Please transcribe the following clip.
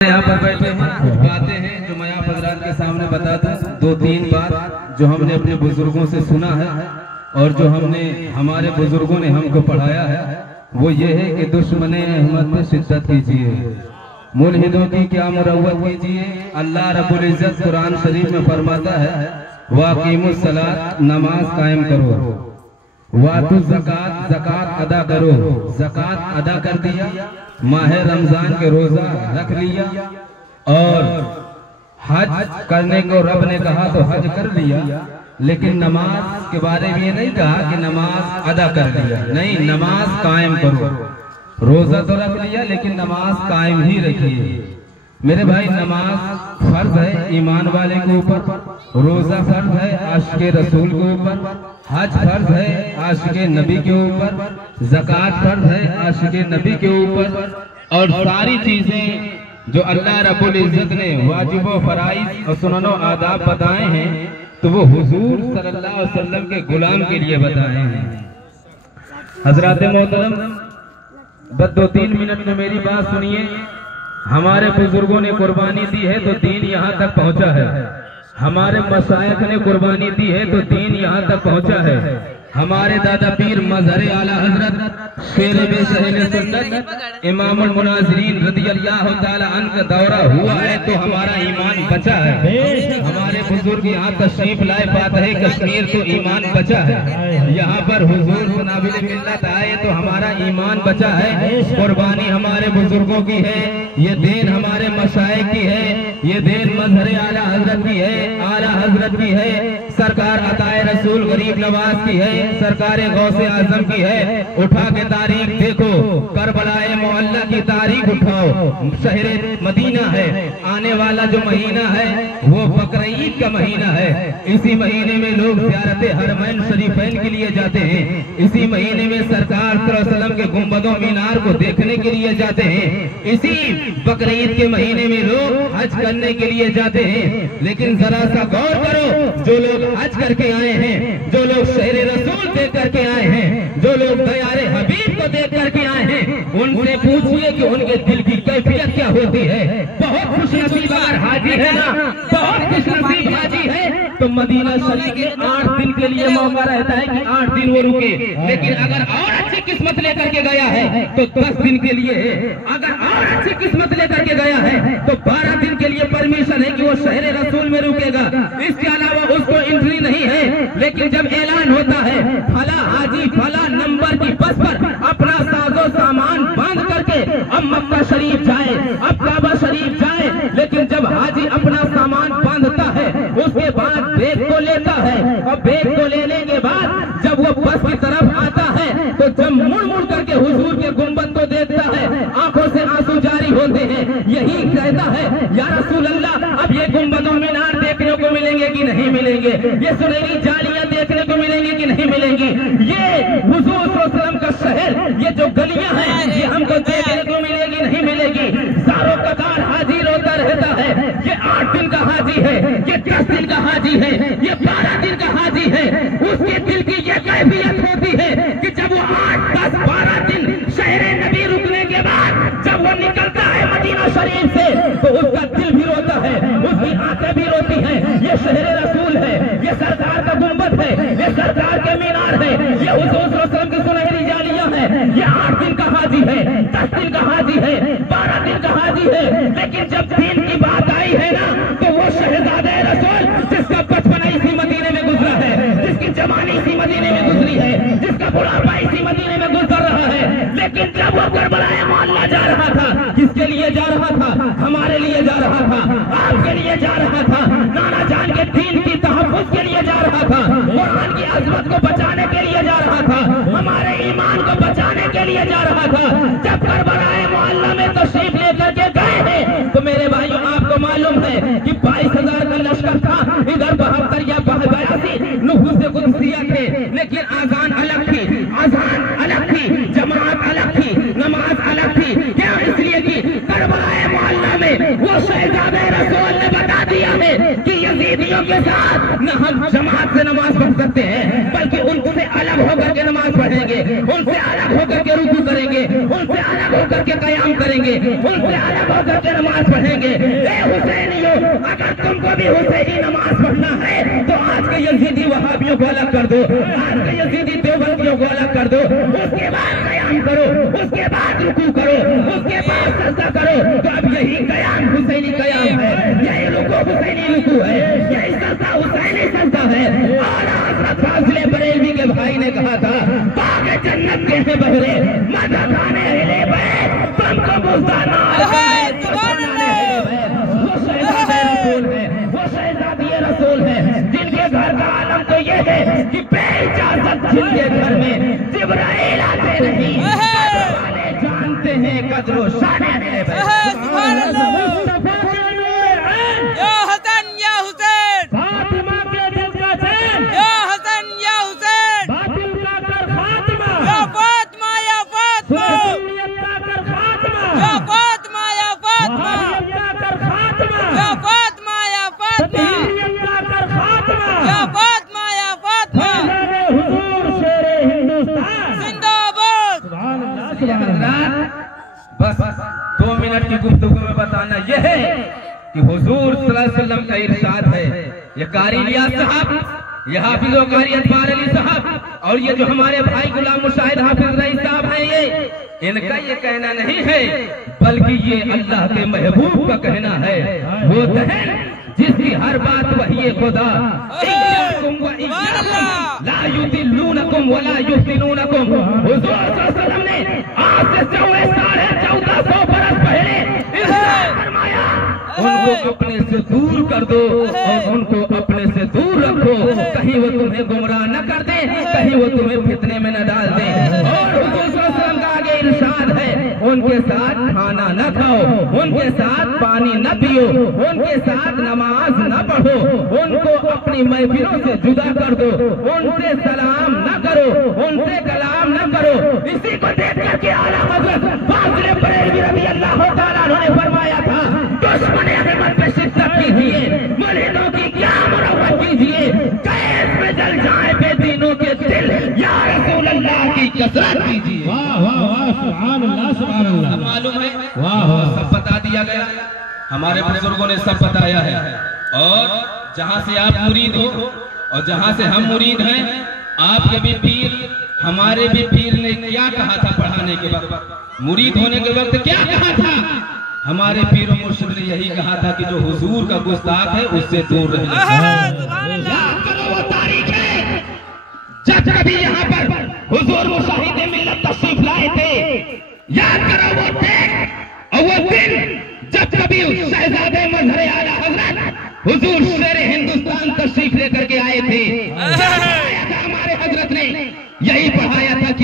यहाँ पर बैठे हैं, बातें हैं जो मैं आप हजरात के सामने बताता हूँ। दो तीन बात जो हमने अपने बुजुर्गों से सुना है और जो हमने हमारे बुजुर्गों ने हमको पढ़ाया है वो ये है कि दुश्मने अहमद पे शिद्दत कीजिए, मुल्हिदों की क्या मुरव्वत कीजिए। अल्लाह रब्बुल इज्जत कुरान शरीफ में फरमाता है वाक़ीमुस सलात, नमाज कायम करो, वातु ज़कात, ज़कात अदा करो। ज़कात अदा कर दिया, माह रमजान के रोजा रख लिया और हज करने को रब ने कहा तो हज कर लिया, लेकिन नमाज के बारे में ये नहीं कहा कि नमाज अदा कर लिया, नहीं, नमाज कायम करो। रोजा तो रख लिया लेकिन नमाज कायम ही रखिए। मेरे भाई, नमाज फर्ज है ईमान वाले के ऊपर, रोजा फर्ज है आशिके रसूल के ऊपर, हज फर्ज है आशिके नबी के ऊपर, ज़कात फर्ज है आशिके नबी के ऊपर। और सारी चीजें जो अल्लाह रब्बुल इज्जत ने वाजिब व फराइज और सुनन व आदाब बताए हैं तो वो हुजूर सल्लल्लाहु अलैहि वसल्लम के गुलाम के लिए बताए हैं। हजरात मोहतरम, बस 2-3 मिनट में मेरी बात सुनिए। हमारे बुजुर्गों ने कुर्बानी दी है तो दीन यहाँ तक पहुँचा है, हमारे मशाइख ने कुर्बानी दी है तो दीन यहाँ तक पहुँचा है। हमारे दादा पीर मजहर आला हजरत शेर बेशहल सुन्नत इमामुल मुनाज़िरीन रज़ियल्लाहु ताला अन्हु का दौरा हुआ है तो हमारा ईमान बचा है। हमारे बुजुर्ग यहाँ तशरीफ लाए, बात है कश्मीर तो ईमान बचा है। यहाँ पर हुजूर सनाबिल मिल्लत आए तो हमारा ईमान बचा है। कुर्बानी हमारे बुजुर्गों की है, ये देन हमारे मशाइख की है, ये देन मजहर आला हजरत की है, आला हजरत की है, सरकार अताए रसूल गरीब नवाज की है, सरकार गौसे आजम की है। उठा के तारीख देखो, करबलाए मोहल्ला की तारीख उठाओ, शहर मदीना है। आने वाला जो महीना है वो बकरीद का महीना है। इसी महीने में लोग ज़ियारत हरमैन शरीफैन के लिए जाते हैं, इसी महीने में सरकार सल्लल्लाहु अलैहि वसल्लम के गुंबदों मीनार को देखने के लिए जाते हैं, इसी बकरीद के महीने में लोग हज करने के लिए जाते हैं। लेकिन जरा सा गौर करो, जो लोग हज करके आए हैं, जो लोग शहर रसूल देख करके आए हैं, जो लोग दयारे हबीब को देख करके आए हैं, उनसे पूछिए कि उनके दिल की कैफियत क्या होती है। बहुत खुशनसीब अगर हाजी है ना, बहुत खुशनसीब हाजी है तो मदीना शरीफ के 8 दिन के लिए मौका रहता है कि 8 दिन वो रुके। लेकिन अगर और अच्छी किस्मत लेकर के गया है तो 10 दिन के लिए है, अगर और अच्छी किस्मत लेकर के गया है तो 12 दिन के लिए परमिशन है कि वो शहर रसूल में रुकेगा। इसके अलावा उसको एंट्री नहीं है। लेकिन जब ऐलान होता है फला हाजी फला नंबर की बस पर अपना साजो सामान बांध करके अब मक्का शरीफ जाए, अब काबा शरीफ जाए, लेकिन जब हाजी अपना सामान बांधता है उसके बाद बैग को लेता है और बैग को लेने के बाद जब वो बस की तरफ आता है तो जब मुड़ मुड़ करके हुजूर के गुंबद को देखता है, आंखों से आंसू जारी होते हैं। यही कहता है या रसूल अल्लाह, अब ये गुंबदों मीनार देखने को मिलेंगे कि नहीं मिलेंगे, ये सुनहरी जालियां देखने को मिलेंगी कि नहीं मिलेंगी, ये हुजूर सल्लल्लाहु अलैहि वसल्लम का शहर, ये जो गलियां हैं ये हमको देखने को मिलेगी नहीं मिलेगी। सारों कतार हाजी रोता रहता है। ये 8 दिन का हाजी है, ये 10 दिन का हाजी है, ये 12 दिन का हाजी है। उसके दिल की ये कैफियत होती है कि जब वो 8, 10, 12 दिन शहर नबी रुकने के बाद जब वो निकलता है मदीना शरीफ से तो उसका दिल भी रोता है, उसकी आंखें भी रोती हैं। ये शहर रसूल है, ये सरकार का गुंबद है, ये सरकार के मीनार है, ये हुजूर सल्लल्लाहु अलैहि वसल्लम की सुनहरी जालियां हैं। ये 8 दिन का हाजी है, 10 दिन का हाजी है, 12 दिन का हाजी है। लेकिन जब दीन की बात आई है ना तो वो शहजादे रसूल जिसका बचपना इसी मदीने में गुजरा है, जिसकी जवानी इसी मदीने में गुजरी है, जिसका बुढ़ापा इसी मदीने में गुजर रहा है, लेकिन जब वो करबलाए मोहल्ला जा रहा था, किसके लिए जा रहा था? हमारे लिए जा रहा था, आपके लिए जा रहा था, नाना जान के दीन की तहफ़्फ़ुज़ के लिए जा रहा था, कुरान की अज़मत को बचाने के लिए जा रहा था, हमारे ईमान को बचाने के लिए जा रहा था। जब करबलाए मोहल्ला में तशरीफ लेकर के गए हैं तो मेरे भाइयों आपको मालूम है कि 22,000 का लश्कर था, इधर 72 या 82 नुफूस कुदसिया थे, लेकिन आजान अलग थी, आजान अलग थी, जमात अलग थी, नमाज अलग थी। क्या? इसलिए कि करबलाए मोहल्ला में वो शहजादे रसूल ने बता दिया है कि यजीदियों के साथ न हम जमात से नमाज पढ़ सकते हैं, बल्कि उनसे अलग होकर के नमाज पढ़ेंगे, उनसे अलग होकर के रुकू करेंगे, उनसे अलग अलग होकर के कयाम करेंगे, उनसे अलग होकर के नमाज पढ़ेंगे। ए हुसैनियों, अगर तुमको भी हुसैनी नमाज पढ़ना है तो आज के यजीदी वहाबियों को अलग कर दो, आज के यजीदी देवबंदियों को अलग कर दो, उसके बाद कयाम करो, उसके बाद रुकू करो, उसके बाद सजदा करो। तो अब यही कयाम हुसैनी कयाम है, यही रुकू हुसैनी रुकू है, यही सजदा हुसैनी सजदा है। आला हज़रत फाज़िले बरेलवी के भाई ने कहा था, बाग जन्नत के हैं बहरे, मजा खाने हिले बहे, तुमको बुझाना है, वो शहज़ादे रसूल है, वो शहज़ादी रसूल है, जिनके घर का आलम तो ये है कि बेइजाजत जिनके घर में जिब्राइल आते नहीं, कद्र वाले जानते हैं कद्र शान मेरे भाई। सुभान अल्लाह। या हसन या हुसैन, फातिमा के दिल का चैन, या हसन या हुसैन, बातिल का कर खात्मा, या फातिमा या फातिमा, सुन्नियत का कर खात्मा, या फातिमा या फातिमा, वहाबियत का कर खात्मा, या फातिमा या फातिमा, तत्हीरियत का कर खात्मा, या फातिमा या फातिमा, फैज़ाने हुजूर शेरे हिंदुस्तान। जिंदाबाद। सुभान अल्लाह, सुभान अल्लाह। बस 2 मिनट की गुफ्तगू में बताना यह है कि हुजूर सल्लल्लाहु अलैहि वसल्लम का इरशाद है, ये कारी इलियास साहब, ये हाफिज व कारी अतबार अली साहब, और ये जो हमारे भाई गुलाम मुशाहिद हाफिज रईस साहब हैं, ये इनका ये कहना नहीं है, बल्कि ये अल्लाह के महबूब का कहना है। वो बहन जिसकी हर बात वही खुदा, ला युदिल्लूनकुम वला युफ्तिनूनकुम। हुजूर सल्लल्लाहु अलैहि वसल्लम ने आज से 1450 बरस पहले इरशाद फरमाया, उनको अपने से दूर कर दो और उनको अपने से दूर रखो, कहीं वो तुम्हें गुमराह न कर दे, कहीं वो तुम्हें फितने में न डाल दे। और हुजूर सल्लल्लाहु अलैहि वसल्लम का आगे इरशाद है, उनके साथ खाना न खाओ, उनके साथ पानी न पियो, उनके साथ नमाज न पढ़ो, उनको अपनी महफिलों से जुदा कर दो, उनसे सलाम न करो, उनसे कलाम न करो। इसी को देख करके आला हज़रत फाज़िले बरेलवी रज़ी अल्लाह तआला अन्हु ने फरमाया था, दुश्मन अहमद पे शिद्दत कीजिए, मुल्हिदों की क्या मुरव्वत कीजिए, कैद में जल जाए बेदीनों के दिल, या रसूल अल्लाह की कसरत कीजिए। वाह वाह वाह, सुभान अल्लाह, सुभान अल्लाह। मालूम है, वाह वाह, सब बता दिया गया, हमारे बुजुर्गों ने सब बताया है। और जहाँ से आप मुरीद हो और जहाँ से हम मुरीद हैं, आपके भी पीर, हमारे भी पीर ने क्या कहा था पढ़ाने के वक्त, मुरीद होने के वक्त क्या कहा था? हमारे पीर मुर्शिद ने यही कहा था कि जो हुजूर का गुस्ताख है उससे दूर रहना। याद करो वो तारीख है जब कभी यहाँ पर हुजूर मुशाहिद मिल्लत तशरीफ लाए थे, याद करो वो टेक और वो दिन जब कभी शहजादे मजहर आला हजरत हुजूर शेर हिंदुस्तान तशरीफ लेकर के आए थे। हमारे हजरत ने यही पढ़ाया था कि